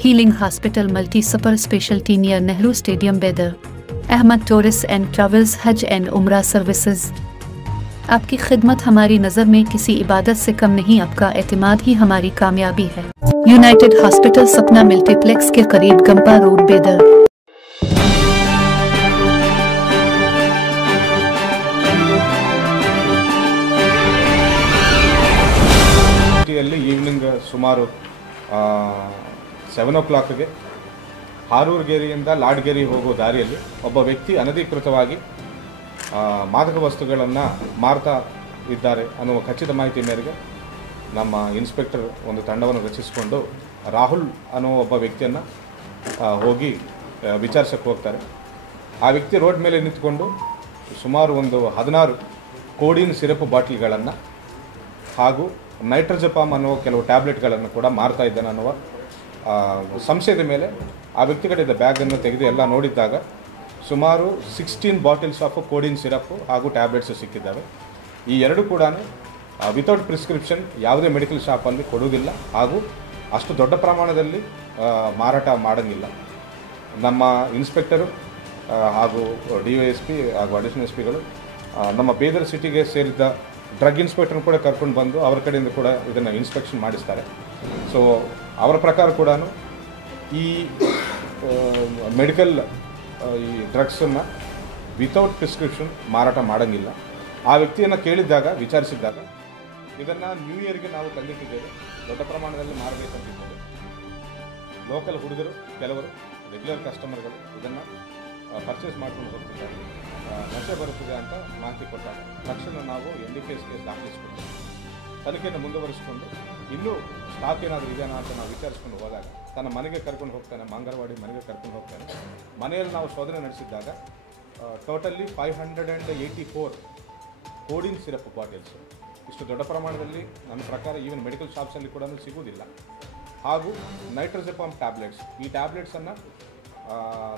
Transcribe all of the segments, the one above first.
Healing Hospital Multi Super Specialty near Nehru Stadium Bedar. Ahmad Tourists and Travels हज and उम्रा services. आपकी खिदमत हमारी नज़र में किसी इबादत से कम नहीं, आपका एतमाद ही हमारी कामयाबी है। यूनाइटेड हॉस्पिटल सपना मल्टीप्लेक्स के करीब गंपा रोड बेदर। ಈವ್ನಿಂಗ್ ಸುಮಾರು 7 o'clock ಹಾರೂರ್ಗೇರಿಯಿಂದ ಲಾಡ್ಗೇರಿ ಹೋಗೋ ದಾರಿಯಲ್ಲಿ ಒಬ್ಬ ವ್ಯಕ್ತಿ ಅನಧಿಕೃತವಾಗಿ ಮಾದಕ ವಸ್ತುಗಳನ್ನು ಮಾರ್ತಾ ಇದ್ದಾರೆ ಅನ್ನುವ ಖಚಿತ ಮಾಹಿತಿ ಮೇರೆಗೆ ನಮ್ಮ ಇನ್ಸ್ಪೆಕ್ಟರ್ ಒಂದು ತಂಡವನ್ನು ರಚಿಸಿಕೊಂಡು ರಾಹುಲ್ ಅನ್ನೋ ಒಬ್ಬ ವ್ಯಕ್ತಿಯನ್ನು ಹೋಗಿ ವಿಚಾರಿಸಕ್ಕೆ ಹೋಗ್ತಾರೆ. ಆ ವ್ಯಕ್ತಿ ರೋಡ್ ಮೇಲೆ ನಿಂತುಕೊಂಡು ಸುಮಾರು ಒಂದು 16 ಕೋಡಿನ್ ಸಿರಪ್ ಬಾಟಲ್ಗಳನ್ನು ಹಾಗೂ ನೈಟ್ರೋಜಪಾಮ್ ಅನ್ನುವ ಕೆಲವು ಟ್ಯಾಬ್ಲೆಟ್ಗಳನ್ನು ಕೂಡ ಮಾರ್ತಾ ಇದ್ದಾನೆ ಅನ್ನುವ ಸಂಶಯದ ಮೇಲೆ ಆ ವ್ಯಕ್ತಿ ಕಡೆಯಿಂದ ಬ್ಯಾಗನ್ನು ತೆಗೆದು ಎಲ್ಲ ನೋಡಿದ್ದಾಗ ಸುಮಾರು 16 ಬಾಟಲ್ಸ್ ಆಫ್ ಕೋಡಿನ್ ಸಿರಪ್ ಹಾಗೂ ಟ್ಯಾಬ್ಲೆಟ್ಸ್ ಸಿಕ್ಕಿದ್ದಾವೆ. ಈ ಎರಡು ಕೂಡ ವಿತೌಟ್ ಪ್ರಿಸ್ಕ್ರಿಪ್ಷನ್ ಯಾವುದೇ ಮೆಡಿಕಲ್ ಶಾಪಲ್ಲಿ ಕೊಡುವುದಿಲ್ಲ ಹಾಗೂ ಅಷ್ಟು ದೊಡ್ಡ ಪ್ರಮಾಣದಲ್ಲಿ ಮಾರಾಟ ಮಾಡೋಂಗಿಲ್ಲ. ನಮ್ಮ ಇನ್ಸ್ಪೆಕ್ಟರು ಹಾಗೂ DYSP ಹಾಗೂ ಅಡಿಷನಲ್ SP ಗಳು ನಮ್ಮ ಬೀದರ್ ಸಿಟಿಗೆ ಸೇರಿದ ಡ್ರಗ್ ಇನ್ಸ್ಪೆಕ್ಟರ್ ಕೂಡ ಕರ್ಕೊಂಡು ಬಂದು ಅವರ ಕಡೆಯಿಂದ ಕೂಡ ಇದನ್ನು ಇನ್ಸ್ಪೆಕ್ಷನ್ ಮಾಡಿಸ್ತಾರೆ. ಸೊ ಅವರ ಪ್ರಕಾರ ಕೂಡ ಈ ಮೆಡಿಕಲ್ ಈ ಡ್ರಗ್ಸನ್ನು ವಿತೌಟ್ ಪ್ರಿಸ್ಕ್ರಿಪ್ಷನ್ ಮಾರಾಟ ಮಾಡೋಂಗಿಲ್ಲ. ಆ ವ್ಯಕ್ತಿಯನ್ನು ಕೇಳಿದ್ದಾಗ ವಿಚಾರಿಸಿದ್ದಾಗ ಇದನ್ನು ನ್ಯೂ ಇಯರ್ಗೆ ನಾವು ತಂದಿಟ್ಟಿದ್ದೇವೆ, ದೊಡ್ಡ ಪ್ರಮಾಣದಲ್ಲಿ ಮಾರಬೇಕಂತಿದ್ದೇವೆ. ಲೋಕಲ್ ಹುಡುಗರು ಕೆಲವರು ರೆಗ್ಯುಲರ್ ಕಸ್ಟಮರ್ಗಳು ಇದನ್ನು ಪರ್ಚೇಸ್ ಮಾಡ್ಕೊಂಡು ಹೋಗ್ತಿದ್ದಾರೆ, ನಶೆ ಬರುತ್ತದೆ ಅಂತ ಮಾಹಿತಿ ಕೊಟ್ಟಾಗ ತಕ್ಷಣ ನಾವು NDPS ಕೇಸ್ ದಾಖಲಿಸಿಕೊಂಡು ತನಿಖೆಯನ್ನು ಮುಂದುವರಿಸಿಕೊಂಡು ಇನ್ನೂ ಸ್ಟಾಕ್ ಏನಾದರೂ ಇದೆಯಾ ಅಂತ ನಾವು ವಿಚಾರಿಸ್ಕೊಂಡು ಹೋದಾಗ ತನ್ನ ಮನೆಗೆ ಕರ್ಕೊಂಡು ಹೋಗ್ತಾನೆ, ಮಂಗರವಾಡಿ ಮನೆಗೆ ಕರ್ಕೊಂಡು ಹೋಗ್ತಾನೆ. ಮನೆಯಲ್ಲಿ ನಾವು ಶೋಧನೆ ನಡೆಸಿದ್ದಾಗ ಟೋಟಲಿ 584 ಕೋಡಿನ್ ಸಿರಪ್ ಬಾಟಲ್ಸ್, ಇಷ್ಟು ದೊಡ್ಡ ಪ್ರಮಾಣದಲ್ಲಿ ನನ್ನ ಪ್ರಕಾರ ಈವನ್ ಮೆಡಿಕಲ್ ಶಾಪ್ಸಲ್ಲಿ ಕೂಡ ಸಿಗುವುದಿಲ್ಲ. ಹಾಗೂ ನೈಟ್ರೋಜಪಾಮ್ ಟ್ಯಾಬ್ಲೆಟ್ಸ್, ಈ ಟ್ಯಾಬ್ಲೆಟ್ಸನ್ನು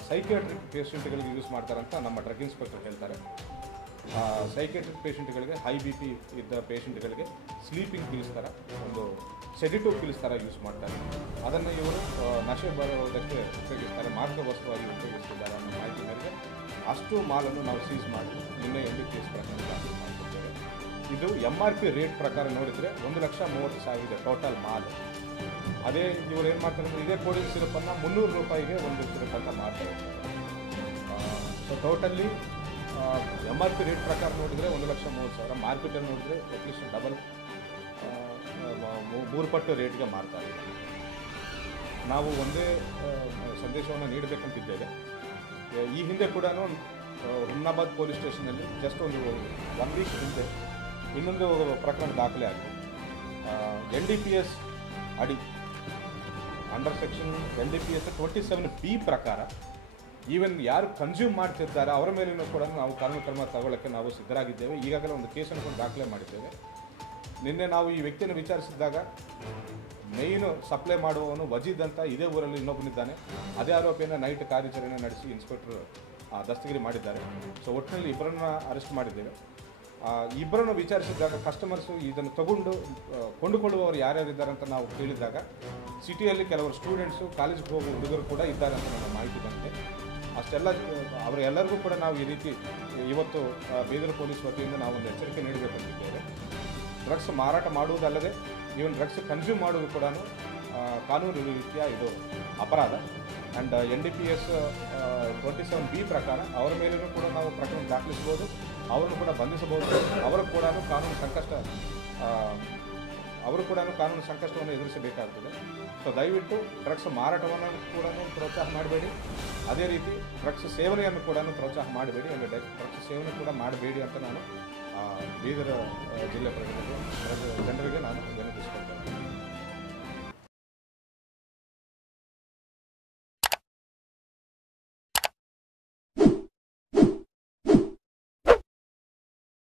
ಸೈಕಿಯಾಟ್ರಿಕ್ ಪೇಷೆಂಟ್ಗಳಿಗೆ ಯೂಸ್ ಮಾಡ್ತಾರಂತ ನಮ್ಮ ಡ್ರಗ್ ಇನ್ಸ್ಪೆಕ್ಟರ್ ಹೇಳ್ತಾರೆ. ಸೈಕಿಯಾಟ್ರಿಕ್ ಪೇಷೆಂಟ್ಗಳಿಗೆ, ಹೈ BP ಇದ್ದ ಪೇಷೆಂಟ್ಗಳಿಗೆ ಸ್ಲೀಪಿಂಗ್ ಪಿಲ್ಸ್ ಥರ, ಒಂದು ಸೆಡಿಟಿವ್ ಪಿಲ್ಸ್ ಥರ ಯೂಸ್ ಮಾಡ್ತಾರೆ. ಅದನ್ನು ಇವರು ನಶೆ ಬರೋದಕ್ಕೆ ಉಪಯೋಗಿಸ್ತಾರೆ, ಮಾದಕ ವಸ್ತುವಾಗಿ ಉಪಯೋಗಿಸ್ತಿದ್ದಾರೆ ಅನ್ನೋ ಮಾಹಿತಿ ಮೇರೆಗೆ ಅಷ್ಟು ಮಾಲನ್ನು ನಾವು ಸೀಸ್ ಮಾಡಿ ನಿನ್ನೆ NDPS ಪ್ರಕರಣ ದಾಖಲು ಮಾಡಿಕೊಡ್ತೇವೆ. ಇದು MRP ರೇಟ್ ಪ್ರಕಾರ ನೋಡಿದರೆ 1,30,000 ಟೋಟಲ್ ಮಾಲ್. ಅದೇ ಇವರು ಏನು ಮಾಡ್ತಾರೆ ಅಂದರೆ ಇದೇ ಕೋಡಿನ್ ಸಿರಪ್ಪನ್ನು 300 ರೂಪಾಯಿಗೆ ಒಂದು ಸಿರಪ್ ಅಂತ ಮಾಡ್ತಾರೆ. ಸೊ ಟೋಟಲಿ MRP ರೇಟ್ ಪ್ರಕಾರ ನೋಡಿದರೆ 1,30,000, ಮಾರ್ಕೆಟಲ್ಲಿ ನೋಡಿದರೆ ಅಟ್ಲೀಸ್ಟ್ ಡಬಲ್ 3 ಪಟ್ಟು ರೇಟ್ಗೆ ಮಾರ್ತಾರೆ. ನಾವು ಒಂದೇ ಸಂದೇಶವನ್ನು ನೀಡಬೇಕಂತಿದ್ದೇವೆ. ಈ ಹಿಂದೆ ಕೂಡ ಹುಮ್ನಾಬಾದ್ ಪೊಲೀಸ್ ಸ್ಟೇಷನಲ್ಲಿ ಜಸ್ಟ್ ಒಂದು 1 ವೀಕ್ ಹಿಂದೆ ಇನ್ನೊಂದು ಪ್ರಕರಣ ದಾಖಲೆ ಆಗಿದೆ. NDPS ಅಡಿ ಅಂಡರ್ ಸೆಕ್ಷನ್ NDPS 27B ಪ್ರಕಾರ ಈವನ್ ಯಾರು ಕನ್ಸ್ಯೂಮ್ ಮಾಡ್ತಿದ್ದಾರೆ ಅವರ ಮೇಲೂ ಕೂಡ ನಾವು ಕಾನೂನು ಕ್ರಮ ತಗೊಳ್ಳೋಕ್ಕೆ ನಾವು ಸಿದ್ಧರಾಗಿದ್ದೇವೆ. ಈಗಾಗಲೇ ಒಂದು ಕೇಸನ್ನು ಕೂಡ ದಾಖಲೆ ಮಾಡಿದ್ದೇವೆ. ನಿನ್ನೆ ನಾವು ಈ ವ್ಯಕ್ತಿಯನ್ನು ವಿಚಾರಿಸಿದಾಗ ಮೇಯ್ನು ಸಪ್ಲೈ ಮಾಡುವವನು ವಜೀದ್ ಅಂತ ಇದೇ ಊರಲ್ಲಿ ಇನ್ನೊಬ್ಬನಿದ್ದಾನೆ. ಅದೇ ಆರೋಪಿಯನ್ನು ನೈಟ್ ಕಾರ್ಯಾಚರಣೆ ನಡೆಸಿ ಇನ್ಸ್ಪೆಕ್ಟರ್ ದಸ್ತಗಿರಿ ಮಾಡಿದ್ದಾರೆ. ಸೊ ಒಟ್ಟಿನಲ್ಲಿ ಇಬ್ಬರನ್ನ ಅರೆಸ್ಟ್ ಮಾಡಿದ್ದೇವೆ. ಇಬ್ಬರನ್ನು ವಿಚಾರಿಸಿದಾಗ ಕಸ್ಟಮರ್ಸು ಇದನ್ನು ತಗೊಂಡು ಕೊಂಡುಕೊಳ್ಳುವವರು ಯಾರ್ಯಾರಿದ್ದಾರೆ ಅಂತ ನಾವು ಕೇಳಿದಾಗ ಸಿಟಿಯಲ್ಲಿ ಕೆಲವರು ಸ್ಟೂಡೆಂಟ್ಸು, ಕಾಲೇಜಿಗೆ ಹೋಗುವ ಹುಡುಗರು ಕೂಡ ಇದ್ದಾರೆ ಅಂತ ನನ್ನ ಮಾಹಿತಿ ಬಂದಿದೆ. ಅಷ್ಟೆಲ್ಲ ಅವರೆಲ್ಲರಿಗೂ ಕೂಡ ನಾವು ಈ ರೀತಿ ಇವತ್ತು ಬೀದರ್ ಪೊಲೀಸ್ ವತಿಯಿಂದ ನಾವು ಒಂದು ಎಚ್ಚರಿಕೆ ನೀಡಬೇಕಂತಿದ್ದೇವೆ. ಡ್ರಗ್ಸ್ ಮಾರಾಟ ಮಾಡುವುದಲ್ಲದೆ ಈವನ್ ಡ್ರಗ್ಸ್ ಕನ್ಸ್ಯೂಮ್ ಮಾಡುವುದು ಕೂಡ ಕಾನೂನು ರೀತಿಯ ಇದು ಅಪರಾಧ. ಆ್ಯಂಡ್ NDPS 27B ಪ್ರಕಾರ ಅವರ ಮೇಲೂ ಕೂಡ ನಾವು ಪ್ರಕರಣ ದಾಖಲಿಸ್ಬೋದು, ಅವರನ್ನು ಕೂಡ ಬಂಧಿಸಬಹುದು. ಅವರು ಕೂಡ ಕಾನೂನು ಸಂಕಷ್ಟವನ್ನು ಎದುರಿಸಬೇಕಾಗ್ತದೆ. ಸೊ ದಯವಿಟ್ಟು ಡ್ರಗ್ಸ್ ಮಾರಾಟವನ್ನು ಕೂಡ ಪ್ರೋತ್ಸಾಹ ಮಾಡಬೇಡಿ, ಅದೇ ರೀತಿ ಡ್ರಗ್ಸ್ ಸೇವನೆಯನ್ನು ಕೂಡ ಪ್ರೋತ್ಸಾಹ ಮಾಡಬೇಡಿ, ಅಂದರೆ ಡ್ರಗ್ಸ್ ಸೇವನೆ ಕೂಡ ಮಾಡಬೇಡಿ ಅಂತ ನಾನು ಬೀದರ್ ಜಿಲ್ಲೆ ಜನರಿಗೆ ನಾನು ವಿನಂತಿಸಿಕೊಳ್ತೇನೆ.